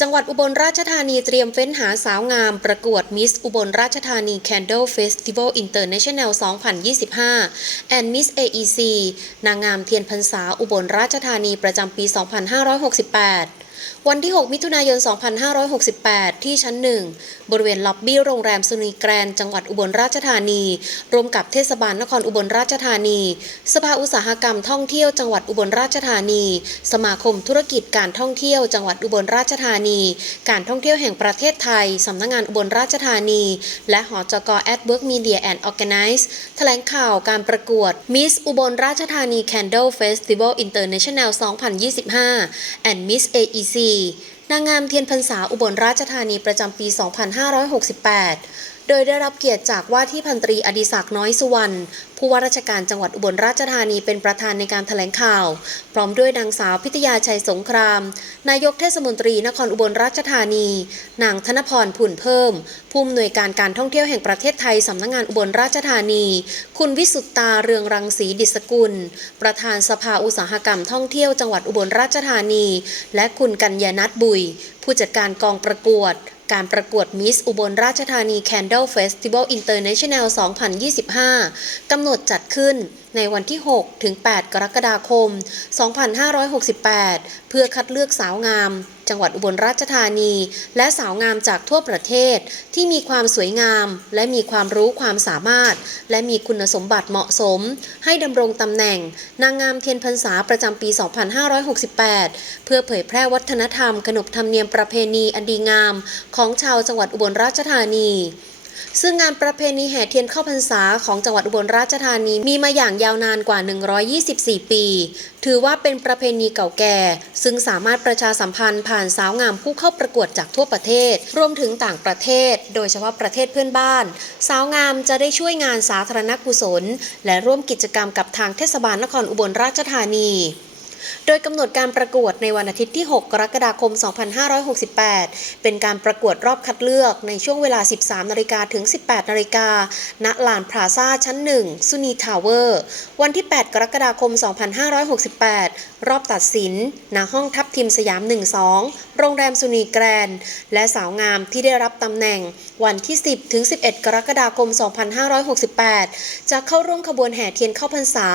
จังหวัดอุบลราชธานีเตรียมเฟ้นหาสาวงาม ประกวดมิสอุบลราชธานี Candle Festival International 2025 and Miss AEC นางงามเทียนพรรษาอุบลราชธานีประจำปี 2568วันที่ 6 มิถุนายน 2568 ที่ชั้น 1 บริเวณล็อบบี้โรงแรมสุนีแกรน จังหวัดอุบลราชธานี ร่วมกับเทศบาลนครอุบลราชธานี สภาอุตสาหกรรมท่องเที่ยวจังหวัดอุบลราชธานี สมาคมธุรกิจการท่องเที่ยวจังหวัดอุบลราชธานี การท่องเที่ยวแห่งประเทศไทย สำนักงานอุบลราชธานี และหอจก a d w o r k Media and Organize แกไนซ์แถลงข่าวการประกวด Miss อุบลราชธานี Candle Festival International 2025 and Miss AEC นางงามเทียนพรรษาอุบลราชธานีประจำปี 2568 โดยได้รับเกียรติจากว่าที่พันตรีอดิศักดิ์น้อยสุวรรณผู้ว่าราชการจังหวัดอุบลราชธานีเป็นประธานในการแถลงข่าว พร้อมด้วยนางสาวพิทยาชัยสงคราม นายกเทศมนตรีนครอุบลราชธานี นางธนพรผุ่นเพิ่ม ผู้อำนวยการการท่องเที่ยวแห่งประเทศไทยสำนักงานอุบลราชธานี คุณวิสุตตาเรืองรังสีดิษกุล ประธานสภาอุตสาหกรรมท่องเที่ยวจังหวัดอุบลราชธานี และคุณกัญญานัทบุย ผู้จัดการกองประกวด การประกวดมิสอุบลราชธานี Candle Festival International 2025 กำหนดจัดขึ้น ในวันที่ 6 ถึง 8 กรกฎาคม 2568 เพื่อคัดเลือกสาวงาม จังหวัดอุบลราชธานี และสาวงามจากทั่วประเทศ ที่มีความสวยงาม และมีความรู้ความสามารถ และมีคุณสมบัติเหมาะสม ให้ดำรงตำแหน่ง นางงามเทียนพรรษาประจำปี 2568 เพื่อเผยแพร่วัฒนธรรมขนบธรรมเนียมประเพณีอันดีงาม ของชาวจังหวัดอุบลราชธานี ซึ่งงานประเพณีแห่เทียนเข้าพรรษาของจังหวัดอุบลราชธานีมีมาอย่างยาวนานกว่า 124 ปี ถือว่าเป็นประเพณีเก่าแก่ ซึ่งสามารถประชาสัมพันธ์ผ่านสาวงามผู้เข้าประกวดจากทั่วประเทศ รวมถึงต่างประเทศ โดยเฉพาะประเทศเพื่อนบ้าน สาวงามจะได้ช่วยงานสาธารณกุศล และร่วมกิจกรรมกับทางเทศบาลนครอุบลราชธานี โดยกำหนดการประกวดในวันอาทิตย์ที่ 6 กรกฎาคม 2568 เป็นการประกวดรอบคัดเลือกในช่วงเวลา 13 นาฬิกาถึง 18 นาฬิกา ณ ลานพลาซ่าชั้น 1 ซุนีทาวเวอร์ วันที่ 8 กรกฎาคม 2568 รอบตัดสิน ณ ห้องทับทิมสยาม 12 โรงแรมซุนีแกรนด์และสาวงามที่ได้รับตำแหน่ง วันที่ 10 ถึง 11 กรกฎาคม 2568 จะเข้าร่วมขบวนแห่เทียนเข้าพรรษา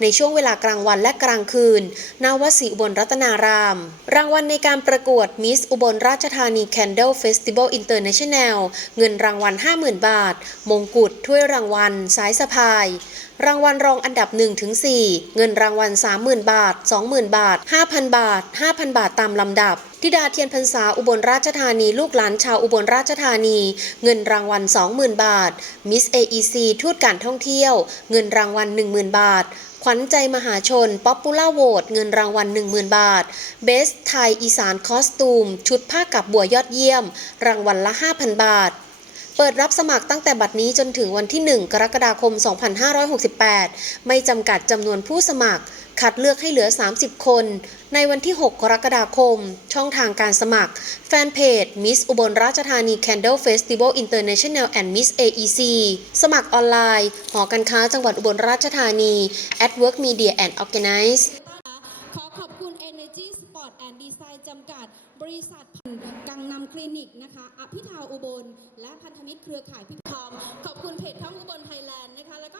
ในช่วงเวลากลางวันและกลางคืนณวัดศรีอุบลรัตนาราม รางวัลในการประกวดมิสอุบลราชธานี Candle Festival International เงินรางวัล 50,000 บาท มงกุฎถ้วยรางวัล สายสะพาย รางวัลรองอันดับ 1-4 เงินรางวัล 30,000 บาท 20,000 บาท 5,000 บาท 5,000 บาทตามลำดับธิดาเทียนพรรษาอุบลราชธานีลูกหลานชาวอุบลราชธานี เงินรางวัล 20,000 บาท มิส AEC ทูตการท่องเที่ยว เงินรางวัล 10,000 บาท ขวัญใจมหาชนป๊อปปูล่าโหวตเงินรางวัล 10,000 บาท เบสไทยอีสานคอสตูม ชุดผ้ากับบัวยอดเยี่ยม รางวัลละ 5,000 บาท เปิดรับสมัครตั้งแต่บัดนี้จนถึงวันที่ 1 กรกฎาคม 2568 ไม่จำกัดจำนวนผู้สมัคร คัดเลือกให้เหลือ 30 คน ในวันที่ 6 กรกฎาคม ช่องทางการสมัคร แฟนเพจ Miss อุบลราชธานี Candle Festival International and Miss AEC สมัครออนไลน์ หอการค้าจังหวัดอุบลราชธานี at Work Media and Organize ขอขอบคุณ Energy Sport and Design จำกัด บ ริษัทกังนำคลินิกนะคะอภิทาวอุบล และพันธมิตรเครือข่ายพิพิธภัณฑ์ขอบคุณเพจท่องอุบลไทยแลนด์นะคะแล้วก็